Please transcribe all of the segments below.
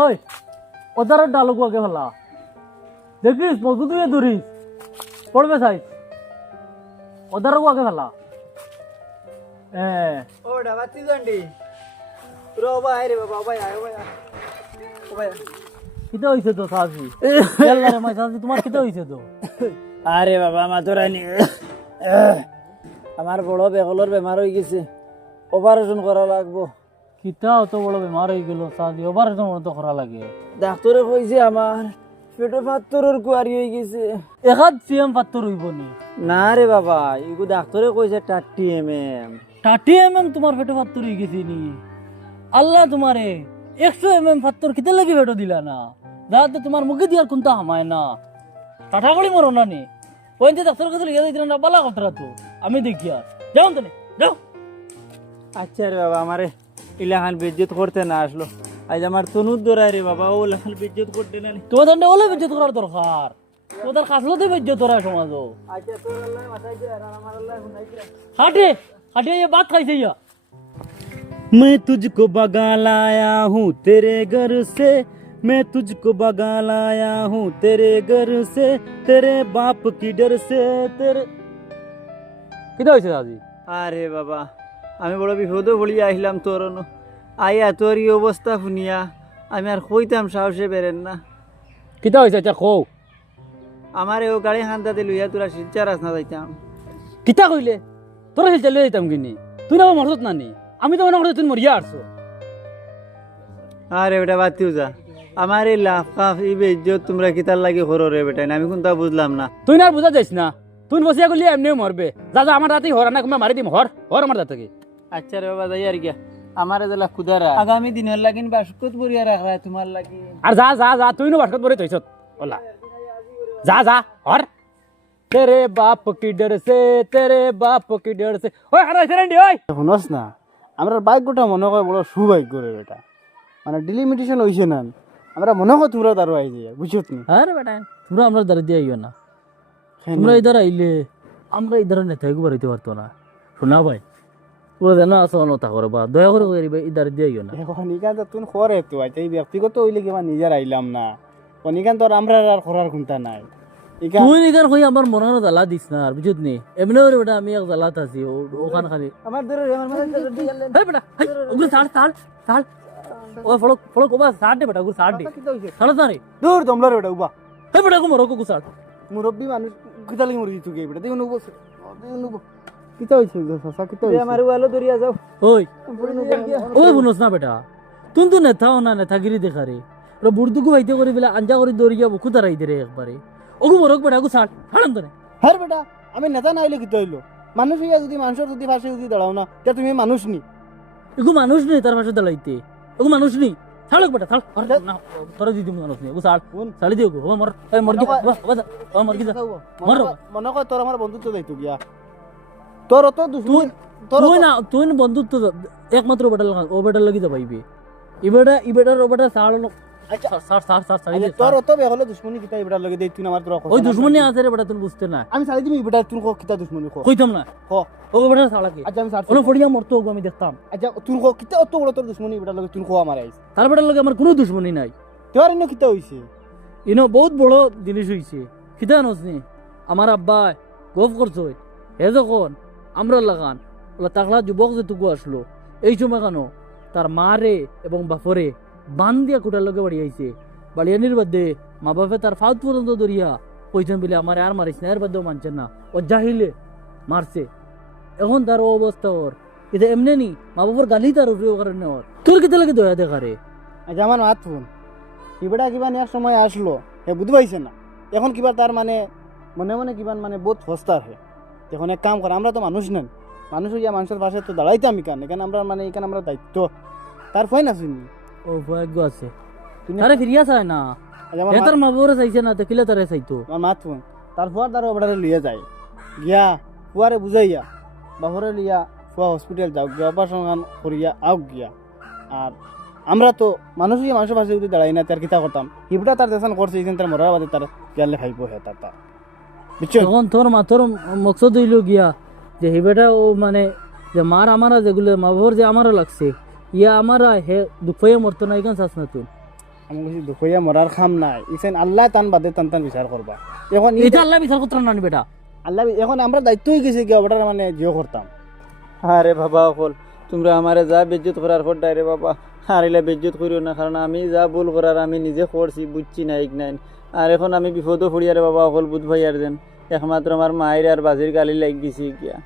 ওই ওদার ডালুক আগে ফেলা দেখিস মজবুত হয়ে ধরিস। পড়বে সাইজ। ওদার আগে ফেলা হ্যাঁ ও ডাবাতি জন্ডি রো ভাই রে বাবা ভাই আয় ভাই ও ভাই। কিতে হইছে তো সাজি? এল্লা রে মাই সাজি তোমার কিতে হইছে তো? আরে বাবা মাতরানি আমার বড় বেগলর বেমার হয়ে গেছে। অপারেশন করা লাগবো। কিতা অত বড় বেমার হয়ে গেল সাজি অপারেশন তো করা লাগে। ডাক্তারে কইছে আমার পেটে পাত্তরের কুয়ারি হয়ে গেছে। একাদ সিএম পাত্তর হইব নি? না রে বাবা ইগু ডাক্তারে কইছে টাটি এম এম টাটি এম এম তোমার পেটে পাত্তর হয়ে গেছি নি? আল্লাহ তোমারে একশো এম এম পাত্তর কিতে লাগি পেটো দিলা না? যাতে তোমার মুখে দিয়ার কোনটা হামায় না? টাটা করি মরো না নি? পয়েন্টে ডাক্তার কাছে লিখে দিয়েছিল না বালা কথা তো আমি দেখি আর। যাও তো যাও। আচ্ছা রে বাবা আমারে ইলাখান বেজ্জত করতে না আসলো আজ আমার তনুর দৌড়ায় রে বাবা ও লাখান বেজ্জত করতে না তোমার দণ্ডে ওলে বেজ্জত করার দরকার তোমাদের কাছলতে বেজ্জত করা সমাজ আচ্ছা তোর আল্লাহ মাথায় দিয়ে আর আমার আল্লাহ শুনাই দিয়ে হাটে হাটে ये बात खाई सही मैं तुझको बगा लाया हूँ तेरे घर से मैं तुझको बगा लाया हूँ तेरे घर से तेरे बाप की डर से तेरे কিটা হয়েছে আজি আরে বাবা আমি বড় বিপদে পড়িয়া আহিলাম তোর। আইয়া তোর এই অবস্থা শুনিয়া আমি আর কইতাম সাহসে বেরেন না। কিতা হয়েছে আচ্ছা কও? আমার ও গাড়ি হান্দাতে লইয়া তোরা শিলচার আস না যাইতাম কিতা কইলে? তোরা সে চলে যেতাম কিনি? তুই না মরত নানি? আমি তো মনে করছি তুই মরিয়া আসছো আরে বেটা বাতিও যা। আমার এই লাফ কাফ এই বেজ্জত তোমরা কিতার লাগি হরো রে বেটা আমি কোনটা বুঝলাম না? তুই না বুঝা যাইস না? তুই বসিয়া করলি এমনিও মরবে যা যা আমার রাতেই হর না মারি দিম। হর হর আমার থেকে আচ্ছা রে বাবা যাই আর গিয়া। আমার এদলা কুদারা আগামী দিনের লাগিন বাসকত বরিয়া রাখা তোমার লাগি। আর যা যা যা তুই নো বাসকত বরে তৈছত ওলা। যা যা হর। তেরে বাপ কি ডর সে তেরে বাপ কি ডর সে ওই হারা সেরেন্ডি ওই শুনস না আমরা ভাগ্যটা মনে হয় বড় সৌভাগ্য রে বেটা। মানে ডিলিমিটেশন হইছে না। আমরা মনে হয় তোমরা তারও আই যাই বুঝছত নি? আরে বেটা তোমরা আমরা দ্বারা দিয়ে আইও না। তোমরা ইধার আইলে আমরা ইধার নেতা একবার হইতে পারতো না। শোনা ভাই আসো নতা করে বা দয়া করে কইরি ইধার দিয়ে আইও না। এখন ইকান তো তুই করে তো এই ব্যক্তিগত হইলে কিবা নিজের আইলাম না। অনিকান তো আর আমরা আর করার কোনটা নাই তুই নিকার কই আমার মনে জ্বালা দিস না আর বুঝত নি? এমনি করে বেটা আমি এক জ্বালাত আছি ওখান খালি আমার ধরে আমার গেলেন। হেই বেটা ওগুলো ছাড় ছাড় ছাড় ও ফলো ফলো কোবা ছাড় দে বেটা ওগুলো ছাড় দে। কিতা হইছে? ছাড় না রে দূর তোমরা রে বেটা উবা। হেই বেটা ওগুলো মরকো ছাড় মুরব্বী মানুষ কিতা লাগি মরি গে বেটা দেখুন উবো দেখুন উবো কিতা হইছে সসা কিতা হইছে আমার ওয়ালো দরিয়া যাও ওই ওই বুনস না বেটা তুই তো নেতা না নেতাগিরি দেখা রে রে বুড়দুকু বাইতে করে বেলা আঞ্জা করে দৌড়িয়া বুকু তারাই দে রে একবারে ওগু মরক বেটা ওগু ছাড় ছাড়ান তো হ্যাঁ বেটা আমি নেতা না হইলে কিতা হইল মানুষ হইয়া যদি মানুষের যদি পাশে যদি দাঁড়াও না তা তুমি মানুষ নি এগু মানুষ নেই তার পাশে দাঁড়াইতে ওগু মানুষ নেই ছাড়ক বেটা আরে না তোরা দিদি মানুষ নেই ওগু ছাড় ছাড়ি দিও গো মর এই মর গিয়া ও মর গিয়া মরো। মনে কর তোর আমার বন্ধুত্ব যাইতো গিয়া তোর অত দুশ্মন তোর তুই না তুই না তোর কিতা লগে দেই তুই তুই না তুই কো কিতা দুশ্মনী কো? কইতাম না। ক। ও বেটা ছাড়াকে আচ্ছা আমি ফড়িয়া মরতো ওগু আমি দেখতাম। আচ্ছা কিতা লগে আমার লগে কোনো দুশ্মনী নাই। তোর ইনো কিতা হইছে ইনো বহুত বড় জিনিস হইছে খিদা নসনি আমার আব্বা গফ করছ হে যখন আমরা লাগান ওলা তাকলা যুবক যেটুকু আসলো, এই সময় কেন? তার মারে এবং বাপরে বান দিয়া কুটার লগে বাড়ি আইছে। বাড়িয়ানির বাদে মা বাপে তার ফাউত পর্যন্ত দরিয়া কইছেন বলে, আমার আর মারিস না, এর বাদেও মানছেন না। ও জাহিলে মারছে। এখন তার অবস্থা ওর। এটা এমনি নি মা বাবার গালি তার উপরে কারণে ওর। তোর কিতে লাগে দয়া দেখা রে আচ্ছা আমার মাত ফোন ইবড়া কিবা নেওয়ার সময় আসলো, হে বুঝতে পাইছে না। এখন কিবা তার মানে মনে মনে কিবা মানে বহুত ফস্তার হে। এখন এক কাম কর আমরা তো মানুষ নেন। মানুষ হইয়া মানুষের পাশে তো দাঁড়াইতাম এখানে এখানে আমরা মানে এখানে আমরা দায়িত্ব। তার ফয় না শুনি? ও ভাগ্য আছে। তুমি- তারে ফিরিয়া চায় না। আচ্ছা আমার এ তার মা বাবারে চাইছে না দেখিলে তারে চাইতো। আমার মাত ফোন তার ফুয়ার দ্বারা ওপরে লিয়ে যায়। গিয়া ফুয়ারে বুঝাইয়া বাহরে লিয়া ফুয়া হসপিটাল যাও গিয়া অপারেশন করিয়া আউক গিয়া। আর আমরা তো মানুষ মানুষের পাশে যদি দাঁড়াই না তার কিতা করতাম? ইবটা তার দেশান করছে তার মরার বাদে তার গেলে খাইব হে তার তার বুঝছ তখন তোর মাথর মকসদ হইল গিয়া যে হেবেটা ও মানে যে মার আমারা যেগুলো মা বাবার যে আমারও লাগছে ইয়া আমারা হে দুঃখয়ে মরতো না এখান চাস না তুই। আমি বলছি দুখইয়া মরার খাম নাই। ইসেন আল্লাহ টান বাদে টান টান বিচার করবা এখন এটা আল্লাহ বিচার করতে নানি বেটা? আল্লাহ এখন আমরা দায়িত্ব হয়ে গেছে কি ওটার মানে জিও করতাম আরে বাবা অকল তোমরা আমারে যা বেজ্জত করার পর রে বাবা। হারিলে বেজ্জত করিও না কারণ আমি যা ভুল করার আমি নিজে করছি বুঝছি না এক নাই আর এখন আমি বিপদও পড়ি আরে বাবা অকল বুধ ভাই আর যেন। একমাত্র আমার মায়ের আর বাজির গালি লাগ গেছি গিয়া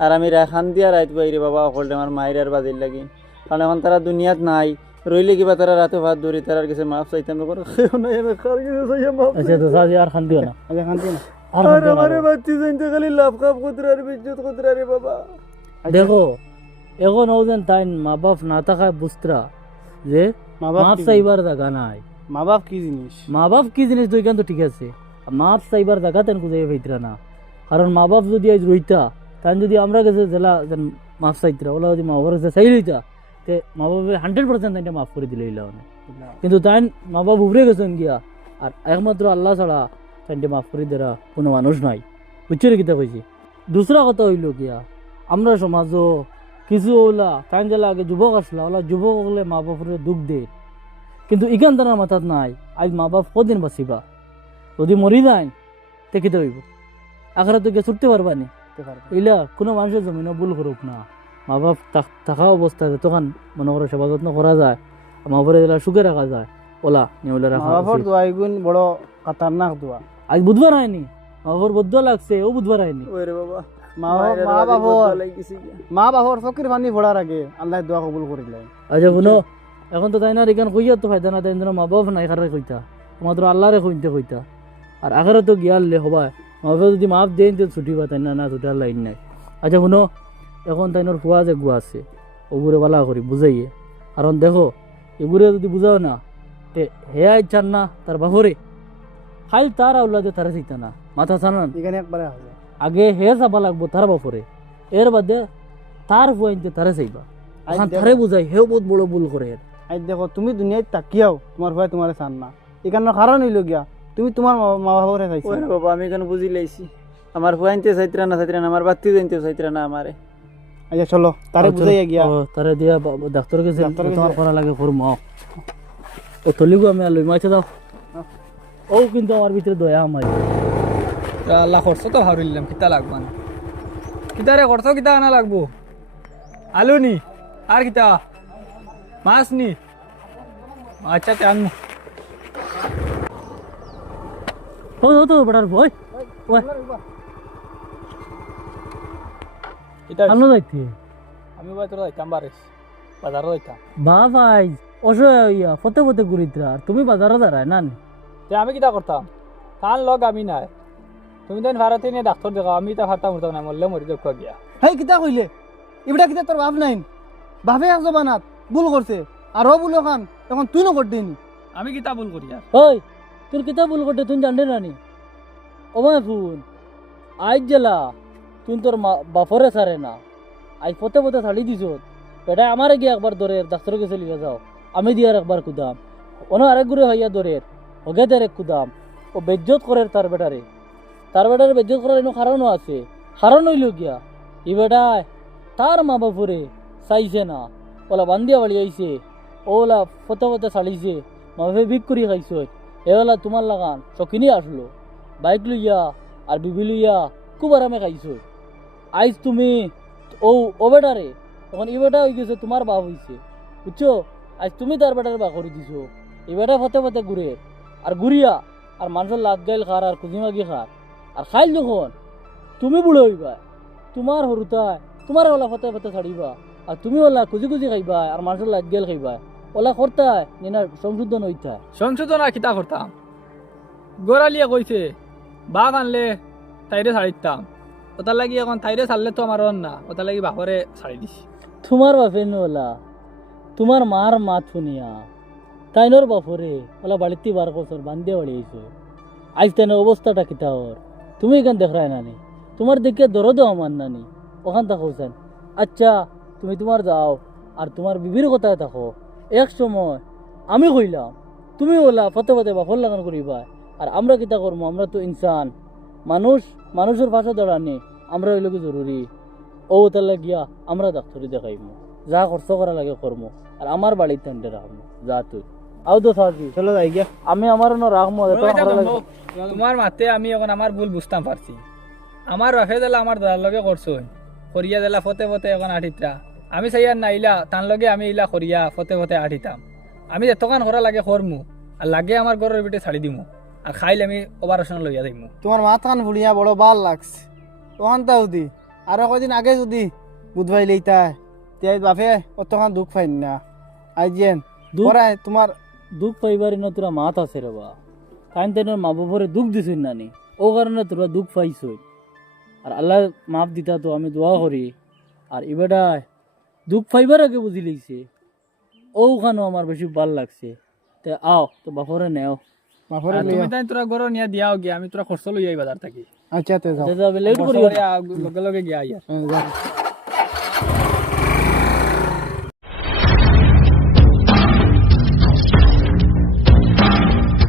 আর আমি রাখান দিয়া রাইত বাইরে বাবা অকল আমার মায়ের আর বাজির লাগি। কারণ এখন তারা দুনিয়াত নাই রইলে কিবা তারা রাতে ভাত ধরি তারার কাছে মাফ চাইতাম করে খেয়েও নাই আমি কার কাছে চাইয়া মাফ আচ্ছা তো সাজি আর খান দিও না আচ্ছা শান্তি না আর আর খান দিও না আমারে বাচ্চি জানতে খালি লাভ খাপ কুতরা রে বেজ্জত কুতরা রে বাবা। দেখো এখন ও যেন তাই মা বাপ না থাকায় বুঝতরা যে মা বাপ চাইবার জায়গা নাই। মা বাপ কি জিনিস? মা বাপ কি জিনিস তো এখান ঠিক আছে। মাপ চাইবার জায়গা তেন খুঁজে পাইতরা না। কারণ মা বাপ যদি আজ রইতা তাই যদি আমরা গেছে জেলা যেন মাপ চাইতরা ওলা যদি মা বাবার কাছে চাই রইতা তে মা বাপে হান্ড্রেড পার্সেন্ট তাইটা মাফ করে দিলে ইলা কিন্তু তাই মা বাপ উবরে গেছেন গিয়া আর একমাত্র আল্লাহ ছাড়া তাইটা মাফ করে দেওয়া কোনো মানুষ নাই। বুঝছ রে কিতা কইছি? দুসরা কথা হইল গিয়া আমরা সমাজও কিছু ওলা তাই জেলা আগে যুবক আসলা ওলা যুবক হলে মা বাপরে দুঃখ দেয় কিন্তু তার মাথাত নাই। আজ মা বাপ কদিন বাঁচিবা? যদি মরি যায় তে কিতে হইব? আখরা তো গিয়ে ছুটতে পারবা নি? ইলা কোনো মানুষের জমিনও ভুল করুক না। মা বাপ থাক- অবস্থায় তখন মনে করো সেবা যত্ন করা যায় মা বাপরে যেটা সুখে রাখা যায় ওলা নিউলে মা রাখা বাপর দোয়া এগুন বড় খাতারনাক দোয়া আজ বুধবার হয়নি মা বাপর বদ্ধ লাগছে ও বুধবার হয়নি ওরে বাবা মা মায়ের মা বাপর চকির পানি ভরার আগে আল্লাহ দোয়া কবুল করিলেন আচ্ছা শুনো এখন তো তাই না এখান কইয়া তো ফায়দা না তাই মা বাপ নাই খারে কইতা। মাত্র আল্লাহরে কইতে কইতা। আর আখেরে তো গিয়ালে হবা। মা বাপ যদি মাফ দেন তো ছুটি ছুটিবা তাই না না ছুটি আর লাইন নাই। আচ্ছা শুনো এখন তাইনোর ফুয়া যে গুয়া আছে ওগুরে বালা করি বুঝাইয়ে। কারণ দেখো এগুরে যদি বুঝাও না তে হেয়া ইচ্ছান না তার বাহরে খাইল তার আউলাদে তারা শিখতা না। মাথা ছানান এখানে একবারে আগে হে চাবা লাগবো তার বাপরে। এর বাদে তার ফুয়া ইনতে তারা চাইবা। এখন। তারে বুঝাই হেও বহুত বড় ভুল করে। আজ দেখো তুমি দুনিয়ায় তাকিয়াও তোমার ভাই তোমার চান না। এখানে কারণ হইল গিয়া তুমি তোমার মা- বাপরে চাইছো। বাবা আমি কেন বুঝি লাইছি? আমার ফুয়াইনতে চাইত্রা না চাইত্রা না আমার বাত্তি জানতে চাইত্রা না আমারে আচ্ছা চলো তারে বুঝাইয়া গিয়া। তারে দিয়া ডাক্তার কাছে তোমার করা লাগে করম ও তলিগু আমি আলুই মাইছে দাও ও কিন্তু আমার ভিতরে দয়া আমার আল্লাহ খরচ তো ভাবিলাম কিতা লাগবা না কিতা রে খরচ কিতা আনা লাগবো? আলু নি আর কিতা? মাছ নি আচ্ছা তে আনমু। ও তো বড়ার ওই যাইতে। আমি ভাই তোরা যাইতাম বারে বাজারও যাইতাম। বা ভাই অসহায় হইয়া ফতে ফতে ঘুরিতরা আর তুমি বাজারে দাঁড়ায় না? তে আমি কিতা করতাম? তার লগ আমি নাই। তুমি তো ভারতে নিয়ে ডাক্তার দেখাও আমি তা উঠতাম না মরলে মরি দেখো গিয়া হেই কিতা কইলে? কিতা তোর বাপ নাই বাপে এক জবানাত ভুল করছে। আর ও ভুল খান এখন তুই নকর দিনি আমি কিতা ভুল করি আর? ওই তোর কিতা ভুল করতে তুই জানলে না নি? ও মা ফুন আজ জেলা তুই তোর মা- বাপরে সারে না। আজ পথে পথে ছাড়ি দিছ। এটা আমারে গিয়ে একবার ধরে ডাক্তারের কাছে লিয়ে যাও। আমি দিয়ার একবার কুদাম। অন্য আরেক ঘুরে হইয়া ধরে হগে দেরে কুদাম। ও বেজ্জত করে তার বেটারে। তার বেটারে বেজ্জত করার এনে কারণও আছে। কারণ হইল গিয়া ই বেটায় তার মা বাপরে চাইছে না। ওলা বান্দিয়া বাড়ি আইছে। ওলা ফতে ফতে ছাড়িছে মা বাপে বিক করি খাইছ এবেলা তোমার লাগান চকিনি আসলো। বাইক লইয়া আর বিবি লইয়া খুব আরামে খাইছো আইজ তুমি, ও ও বেটারে তখন ই বেটা হয়ে গেছে তোমার বাপ হইছে বুঝছ আজ তুমি তার বেটারে বা করে দিছো। এই বেটা ফতে ফতে ঘুরে আর ঘুরিয়া আর মানুষের লাত গাইল খার আর খুঁজিমাগি খার আর খাইল যখন তুমি বুড়ো হইবা তোমার সৰুতাই, তোমাৰ ওলা ফতে ফতে ছাড়িবা আর তুমি ওলা খুঁজি খুঁজি খাইবা আর মানুষের লাত গেল খাইবা। ওলা করতাই নিনা সংশোধন হইতাই সংশোধন আর কিতা করতাম গোড়ালিয়া কইছে বাঘ আনলে তাইরে ছাড়িতাম ওটার লাগি এখন তাইরে ছাড়লে তো আমার না ওটার লাগি বাপরে ছাড়ি দিছি। তোমার বাপে ওলা? তোমার মার মাত শুনিয়া। তাইনোর বাপরে ওলা বাড়িতে বার করছর বান্দিয়া বাড়ি আইছো আজ তাইনের অবস্থাটা কিতা ওর তুমি এখান দেখায় নানি। তোমার দেখে দরদও আমার নানি। ওখান থাকোছেন আচ্ছা তুমি তোমার যাও আর তোমার বিবির কথায় থাকো। এক সময় আমি কইলাম তুমি ওলা ফতে ফতে বাপর লাগান করিবা আর আমরা কিতা করব আমরা তো ইনসান। মানুষ মানুষের ভাষা দাঁড়ানি আমরা হইল কি জরুরি। ও তাহলে গিয়া আমরা ডাক্তারি দেখাইমু যা খরচ করা লাগে করমু আর আমার বাড়িতে আনতে রাখব যা তুই। আও তো সাজি চলো যাই গিয়া। আমি আমার না জম্বো। তোমার মাতে আমি এখন আমার ভুল বুঝতাম পারছি। আমার বাপে দিলা আমার দাদার লগে করছ করিয়া দিলা ফতে ফতে এখন আঠিতরা আমি চাইয়ার না ইলা তার লগে আমি ইলা করিয়া ফতে ফতে আঠিতাম। আমি এতখান করা লাগে করমু আর লাগে আমার ঘরের ভিতরে ছাড়ি দিমু আর খাইলে আমি অপারেশন লইয়া দিমু তোমার মাথান ফুলিয়া বড় ভালো লাগছে। ওখান তা যদি আরও কদিন আগে যদি বুধবাই লইতা তে বাপে অতখান দুঃখ পাইন না। আইজেন? পরায় তোমার দুঃখ পাইবার না তোরা মাত আছে রে বা তাই মা বাপরে দুঃখ দিছই নানি। ও কারণে তোরা দুঃখ পাইছই আর আল্লাহ মাফ দিতা তো আমি দোয়া করি আর এবারটা দুঃখ পাইবার আগে বুঝি লিখছে ওখানেও আমার বেশি ভালো লাগছে তে আও তো বাপরে নেও বাপরে আর তুমি লইয়া তাই তোরা ঘর নিয়ে দিয়াও গিয়া আমি তোরা খরচ লইয়াই বাজার থাকি আচ্ছা তে যাও লেট করি লগে লগে গিয়া ইয়ার হ্যাঁ, যাও।